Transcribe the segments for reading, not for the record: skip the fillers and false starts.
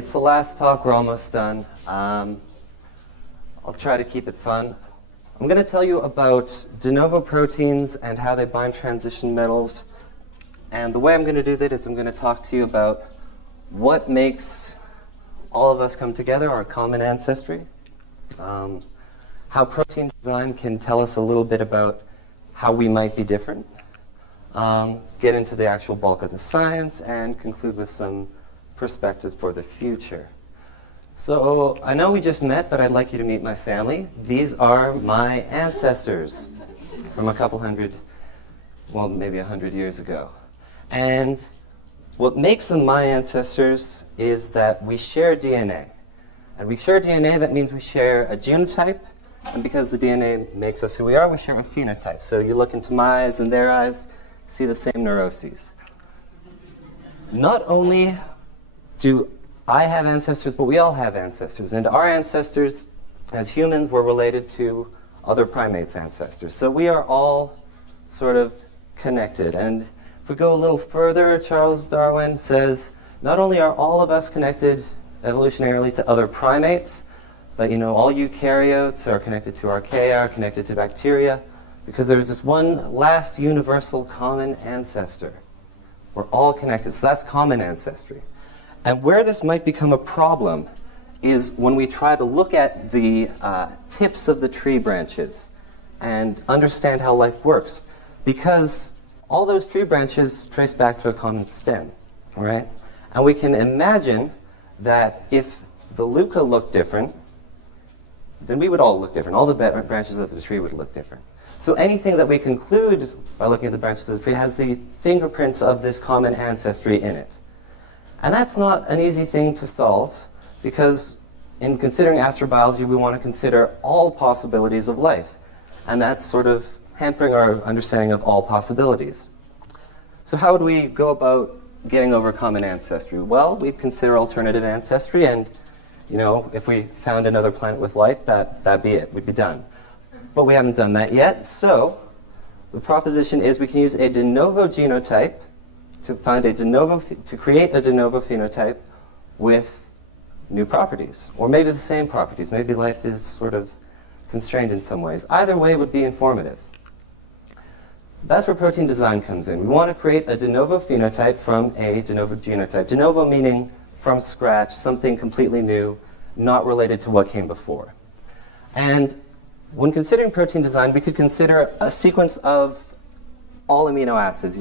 it's the last talk. We're almost done. I'll try to keep it fun. I'm going to tell you about de novo proteins and how they bind transition metals. And the way I'm going to do that is I'm going to talk to you about what makes all of us come together, our common ancestry, how protein design can tell us a little bit about how we might be different, get into the actual bulk of the science, and conclude with some perspective for the future. So I know we just met, but I'd like you to meet my family. These are my ancestors from a couple hundred, well, maybe 100 years ago. And what makes them my ancestors is that we share DNA. And we share DNA, that means we share a genotype. And because the DNA makes us who we are, we share a phenotype. So you look into my eyes and their eyes, see the same neuroses. Not only do I have ancestors, but we all have ancestors. And our ancestors, as humans, were related to other primates' ancestors. So we are all sort of connected. And if we go a little further, Charles Darwin says, not only are all of us connected evolutionarily to other primates, but all eukaryotes are connected to archaea, are connected to bacteria, because there's this one last universal common ancestor. We're all connected, so that's common ancestry. And where this might become a problem is when we try to look at the tips of the tree branches and understand how life works, because all those tree branches trace back to a common stem, right? And we can imagine that if the LUCA looked different, then we would all look different. All the branches of the tree would look different. So anything that we conclude by looking at the branches of the tree has the fingerprints of this common ancestry in it. And that's not an easy thing to solve, because in considering astrobiology, we want to consider all possibilities of life. And that's sort of hampering our understanding of all possibilities. So how would we go about getting over common ancestry? Well, we'd consider alternative ancestry, and if we found another planet with life, that'd be it. We'd be done. But we haven't done that yet, so the proposition is we can use a de novo genotype to create a de novo phenotype with new properties, or maybe the same properties. Maybe life is sort of constrained in some ways. Either way would be informative. That's where protein design comes in. We want to create a de novo phenotype from a de novo genotype. De novo meaning from scratch, something completely new, not related to what came before. And when considering protein design, we could consider a sequence of all amino acids,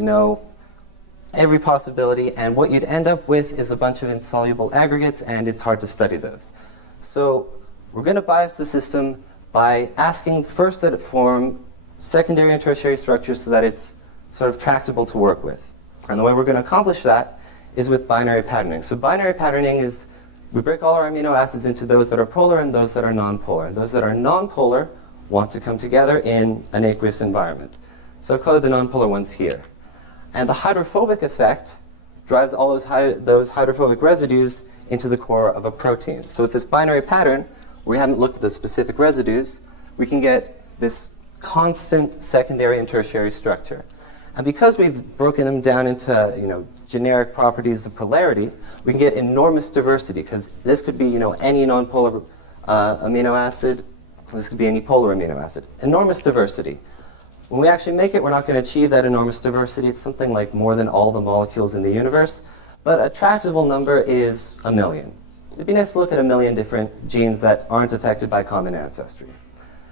every possibility, and what you'd end up with is a bunch of insoluble aggregates, and it's hard to study those. So we're going to bias the system by asking first that it form secondary and tertiary structures so that it's sort of tractable to work with. And the way we're going to accomplish that is with binary patterning. So binary patterning is we break all our amino acids into those that are polar and those that are nonpolar. Those that are nonpolar want to come together in an aqueous environment. So I've colored the nonpolar ones here. And the hydrophobic effect drives all those hydrophobic residues into the core of a protein. So with this binary pattern, we haven't looked at the specific residues, we can get this constant secondary and tertiary structure. And because we've broken them down into generic properties of polarity, we can get enormous diversity, because this could be any nonpolar amino acid, this could be any polar amino acid. Enormous diversity. When we actually make it, we're not going to achieve that enormous diversity. It's something like more than all the molecules in the universe. But a tractable number is 1 million. It'd be nice to look at 1 million different genes that aren't affected by common ancestry.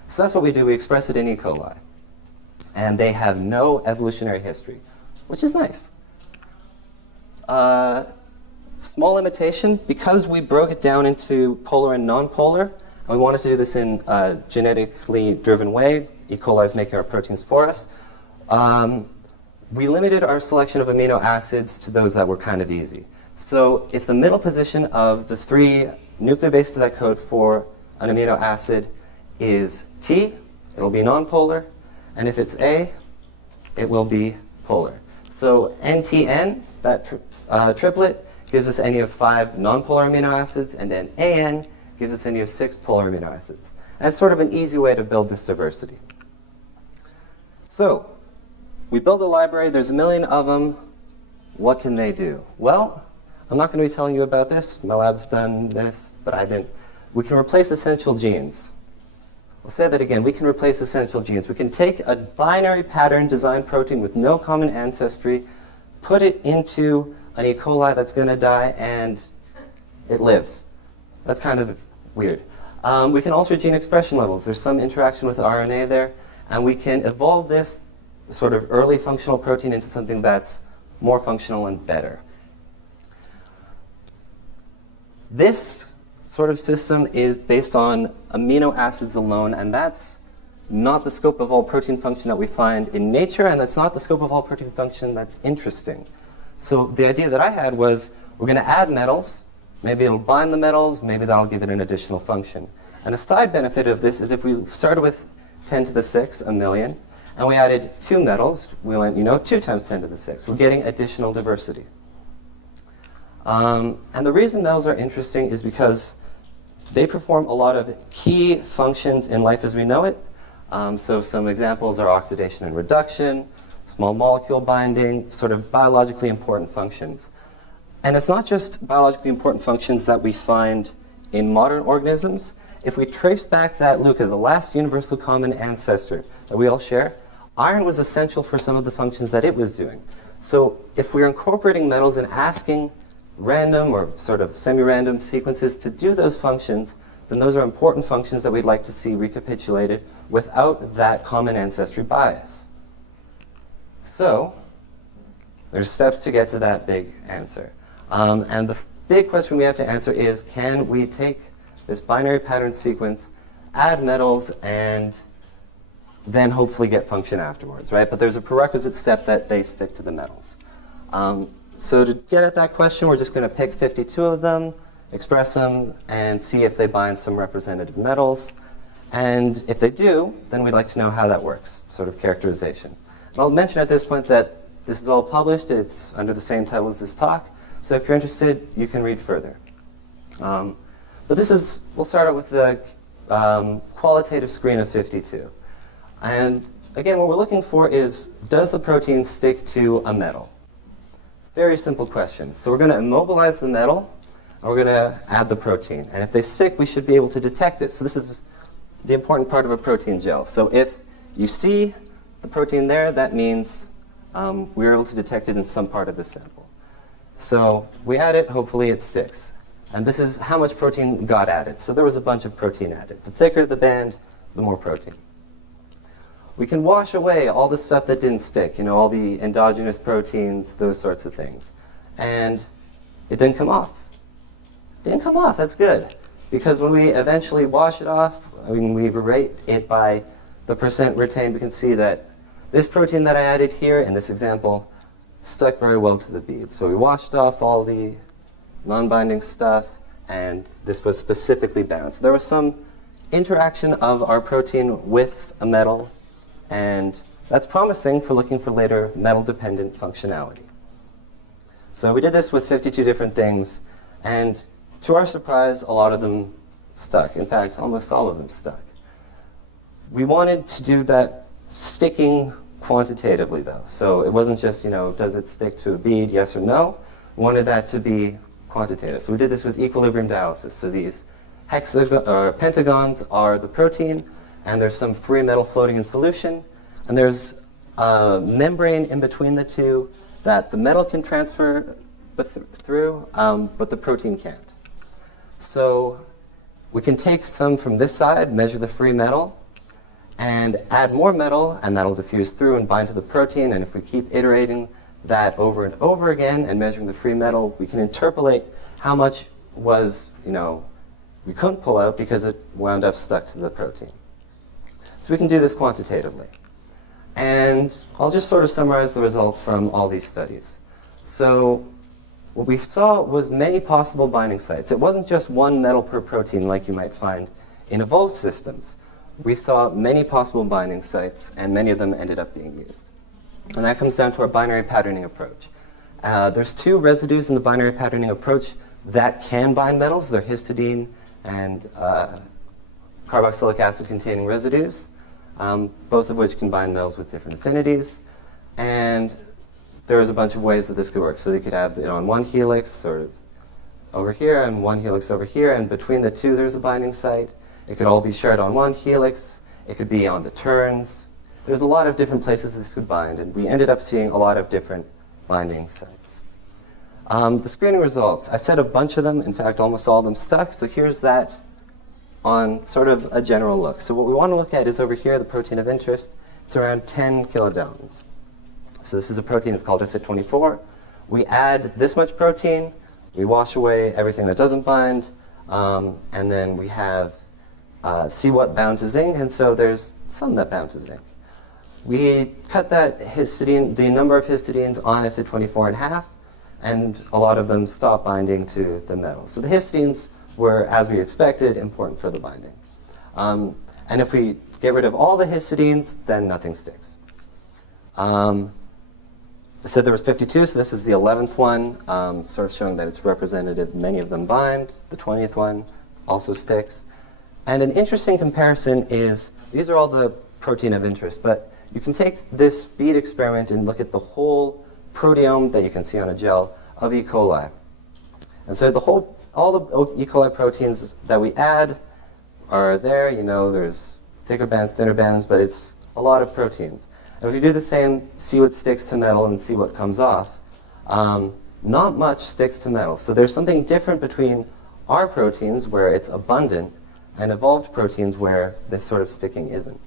So that's what we do. We express it in E. coli. And they have no evolutionary history, which is nice. Small limitation, because we broke it down into polar and nonpolar, and we wanted to do this in a genetically driven way, E. coli is making our proteins for us, we limited our selection of amino acids to those that were kind of easy. So if the middle position of the 3 nucleobases that code for an amino acid is T, it'll be nonpolar, and if it's A, it will be polar. So NTN, that triplet, gives us any of 5 nonpolar amino acids, and then AN gives us any of 6 polar amino acids. And it's sort of an easy way to build this diversity. So we build a library, there's 1 million of them. What can they do? Well, I'm not going to be telling you about this. My lab's done this, but I didn't. We can replace essential genes. I'll say that again. We can replace essential genes. We can take a binary pattern design protein with no common ancestry, put it into an E. coli that's going to die, and it lives. That's kind of weird. We can alter gene expression levels. There's some interaction with RNA there, and we can evolve this sort of early functional protein into something that's more functional and better. This sort of system is based on amino acids alone, and that's not the scope of all protein function that we find in nature, and that's not the scope of all protein function that's interesting. So the idea that I had was we're going to add metals. Maybe it'll bind the metals, maybe that'll give it an additional function. And a side benefit of this is if we started with 10 to the 6, a million, and we added 2 metals, we went, 2 times 10 to the 6. We're getting additional diversity. And the reason metals are interesting is because they perform a lot of key functions in life as we know it. So some examples are oxidation and reduction, small molecule binding, sort of biologically important functions. And it's not just biologically important functions that we find in modern organisms. If we trace back that loop of the last universal common ancestor that we all share, iron was essential for some of the functions that it was doing. So if we're incorporating metals and asking random or sort of semi-random sequences to do those functions, then those are important functions that we'd like to see recapitulated without that common ancestry bias. So there's steps to get to that big answer. And the big question we have to answer is, can we take this binary pattern sequence, add metals, and then hopefully get function afterwards, right? But there's a prerequisite step that they stick to the metals. So to get at that question, we're just going to pick 52 of them, express them, and see if they bind some representative metals. And if they do, then we'd like to know how that works, sort of characterization. And I'll mention at this point that this is all published. It's under the same title as this talk. So if you're interested, you can read further. But we'll start out with the qualitative screen of 52. And again, what we're looking for is, does the protein stick to a metal? Very simple question. So we're going to immobilize the metal, and we're going to add the protein. And if they stick, we should be able to detect it. So this is the important part of a protein gel. So if you see the protein there, that means we're able to detect it in some part of the sample. So we add it, hopefully it sticks. And this is how much protein got added. So there was a bunch of protein added. The thicker the band, the more protein. We can wash away all the stuff that didn't stick, all the endogenous proteins, those sorts of things. And it didn't come off. It didn't come off, that's good. Because when we eventually wash it off, we rate it by the percent retained, we can see that this protein that I added here in this example stuck very well to the bead. So we washed off all the non-binding stuff, and this was specifically bound. So there was some interaction of our protein with a metal, and that's promising for looking for later metal-dependent functionality. So we did this with 52 different things, and to our surprise, a lot of them stuck. In fact, almost all of them stuck. We wanted to do that sticking quantitatively, though. So it wasn't just, does it stick to a bead, yes or no? We wanted that to be quantitative. So we did this with equilibrium dialysis. So these pentagons are the protein, and there's some free metal floating in solution, and there's a membrane in between the two that the metal can transfer through, but the protein can't. So we can take some from this side, measure the free metal, and add more metal, and that'll diffuse through and bind to the protein. And if we keep iterating that over and over again and measuring the free metal, we can interpolate how much was, we couldn't pull out because it wound up stuck to the protein. So we can do this quantitatively. And I'll just sort of summarize the results from all these studies. So what we saw was many possible binding sites. It wasn't just one metal per protein like you might find in evolved systems. We saw many possible binding sites, and many of them ended up being used. And that comes down to our binary patterning approach. There's 2 residues in the binary patterning approach that can bind metals. They're histidine and carboxylic acid containing residues, both of which can bind metals with different affinities. And there's a bunch of ways that this could work. So you could have it on one helix, sort of over here and one helix over here, and between the two there's a binding site. It could all be shared on one helix. It could be on the turns. There's a lot of different places this could bind, and we ended up seeing a lot of different binding sites. The screening results, I said a bunch of them. In fact, almost all of them stuck. So here's that on sort of a general look. So what we want to look at is over here, the protein of interest. It's around 10 kilodaltons. So this is a protein, it's called SF24. We add this much protein, we wash away everything that doesn't bind, and then we have see what bound to zinc, and so there's some that bound to zinc. We cut that histidine, the number of histidines on SF24 in half, and a lot of them stop binding to the metal. So the histidines were, as we expected, important for the binding. And if we get rid of all the histidines, then nothing sticks. I said there was 52, so this is the 11th one, sort of showing that it's representative. Many of them bind. The 20th one also sticks. And an interesting comparison is, these are all the protein of interest, but you can take this bead experiment and look at the whole proteome that you can see on a gel of E. coli. And so all the E. coli proteins that we add are there. You know, there's thicker bands, thinner bands, but it's a lot of proteins. And if you do the same, see what sticks to metal and see what comes off, not much sticks to metal. So there's something different between our proteins, where it's abundant, and evolved proteins where this sort of sticking isn't.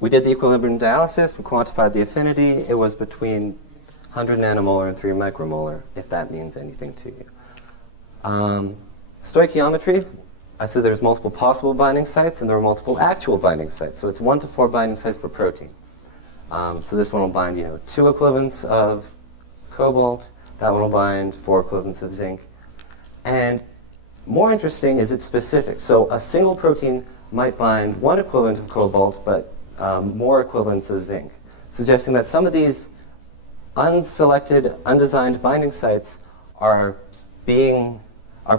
We did the equilibrium dialysis. We quantified the affinity. It was between 100 nanomolar and 3 micromolar, if that means anything to you. Stoichiometry, I said there's multiple possible binding sites, and there are multiple actual binding sites. So it's 1 to 4 binding sites per protein. So this one will bind, 2 equivalents of cobalt. That one will bind 4 equivalents of zinc. And more interesting is it's specific. So a single protein might bind 1 equivalent of cobalt, but more equivalents of zinc, suggesting that some of these unselected, undesigned binding sites are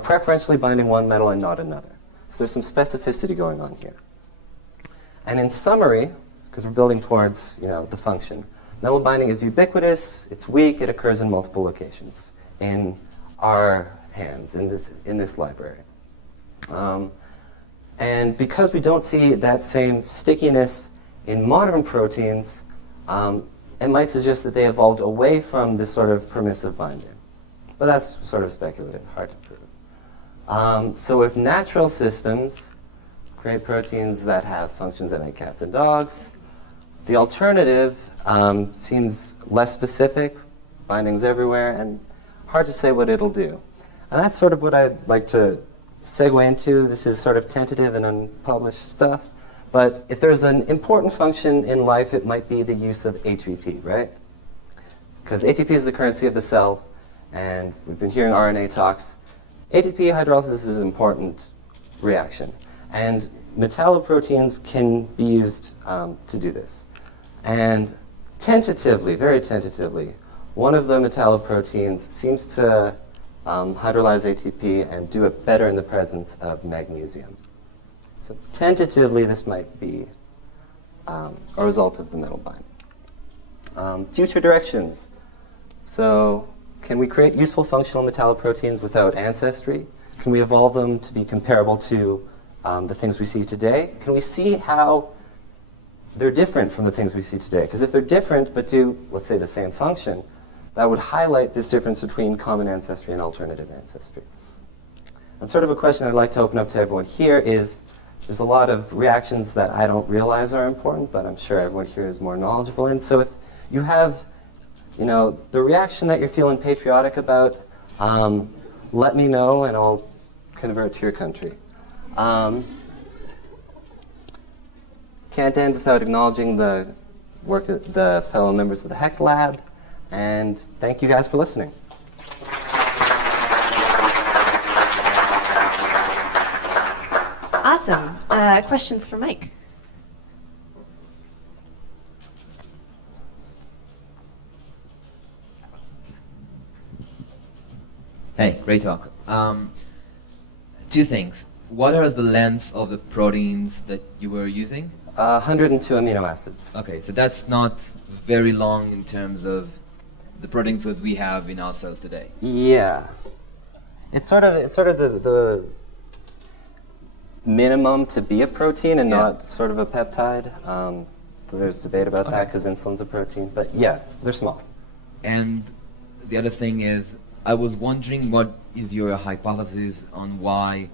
preferentially binding one metal and not another. So there's some specificity going on here. And in summary, because we're building towards the function, metal binding is ubiquitous, it's weak, it occurs in multiple locations in our hands, in this library. And because we don't see that same stickiness in modern proteins, it might suggest that they evolved away from this sort of permissive binding. But that's sort of speculative, hard to prove. So with natural systems, create proteins that have functions that make cats and dogs. The alternative seems less specific, bindings everywhere, and hard to say what it'll do. And that's sort of what I'd like to segue into. This is sort of tentative and unpublished stuff. But if there's an important function in life, it might be the use of ATP, right? Because ATP is the currency of the cell, and we've been hearing RNA talks. ATP hydrolysis is an important reaction. And metalloproteins can be used to do this. And tentatively, very tentatively, one of the metalloproteins seems to hydrolyze ATP and do it better in the presence of magnesium. So tentatively, this might be a result of the metal bind. Future directions. So can we create useful functional metalloproteins without ancestry? Can we evolve them to be comparable to the things we see today? Can we see how they're different from the things we see today? Because if they're different but do, let's say, the same function, that would highlight this difference between common ancestry and alternative ancestry. And sort of a question I'd like to open up to everyone here is, there's a lot of reactions that I don't realize are important, but I'm sure everyone here is more knowledgeable in. So if you have, the reaction that you're feeling patriotic about, let me know and I'll convert to your country. Can't end without acknowledging the work of the fellow members of the HEC Lab, and thank you guys for listening. Awesome. Questions for Mike? Hey, great talk. Two things. What are the lengths of the proteins that you were using? 102 amino acids. Okay, so that's not very long in terms of the proteins that we have in our cells today. Yeah. It's sort of the minimum to be a protein and not sort of a peptide. There's debate about that because insulin's a protein, but yeah, they're small. And the other thing is, I was wondering what is your hypothesis on why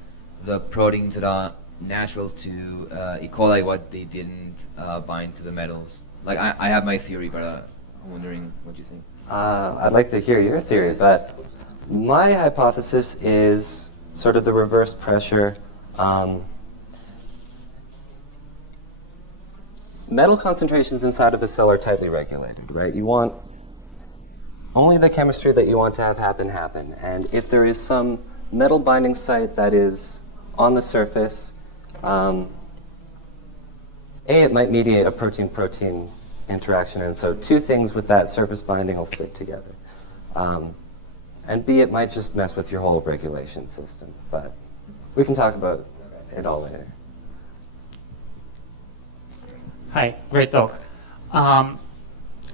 the proteins that are natural to E. coli, what they didn't bind to the metals. Like, I have my theory, but I'm wondering what you think. I'd like to hear your theory, but my hypothesis is sort of the reverse pressure. Metal concentrations inside of a cell are tightly regulated, right? You want only the chemistry that you want to have happen. And if there is some metal binding site that is on the surface, it might mediate a protein-protein interaction, and so two things with that surface binding will stick together. And B, it might just mess with your whole regulation system, but we can talk about it all later. Hi, great talk.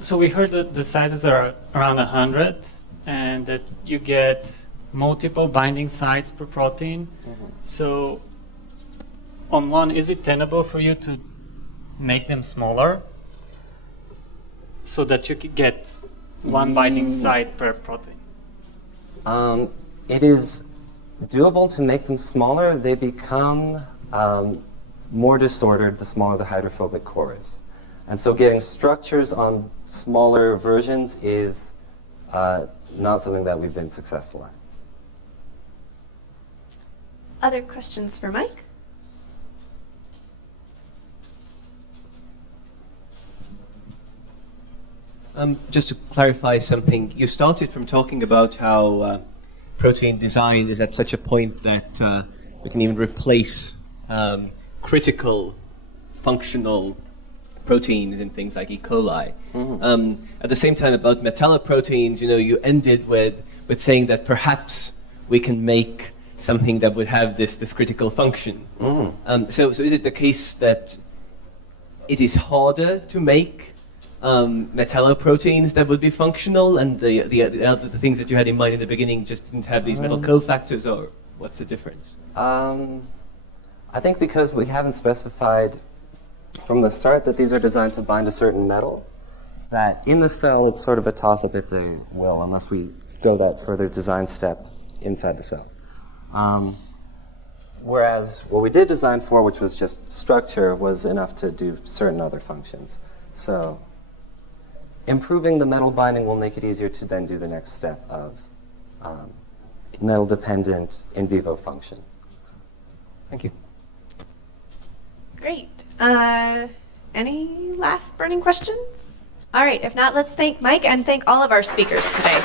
So we heard that the sizes are around 100 and that you get multiple binding sites per protein. So on one, is it tenable for you to make them smaller so that you could get one binding site per protein? It is doable to make them smaller. They become more disordered the smaller the hydrophobic core is. And so getting structures on smaller versions is not something that we've been successful at. Other questions for Mike? Just to clarify something, you started from talking about how protein design is at such a point that we can even replace critical functional proteins in things like E. coli. At the same time, about metalloproteins, you ended with saying that perhaps we can make something that would have this critical function. So is it the case that it is harder to make metalloproteins that would be functional, and the things that you had in mind in the beginning just didn't have these metal cofactors, or what's the difference? I think because we haven't specified from the start that these are designed to bind a certain metal, that in the cell it's sort of a toss-up if they will, unless we go that further design step inside the cell. Whereas what we did design for, which was just structure, was enough to do certain other functions. So improving the metal binding will make it easier to then do the next step of metal-dependent in vivo function. Thank you. Great. Any last burning questions? All right, if not, let's thank Mike and thank all of our speakers today.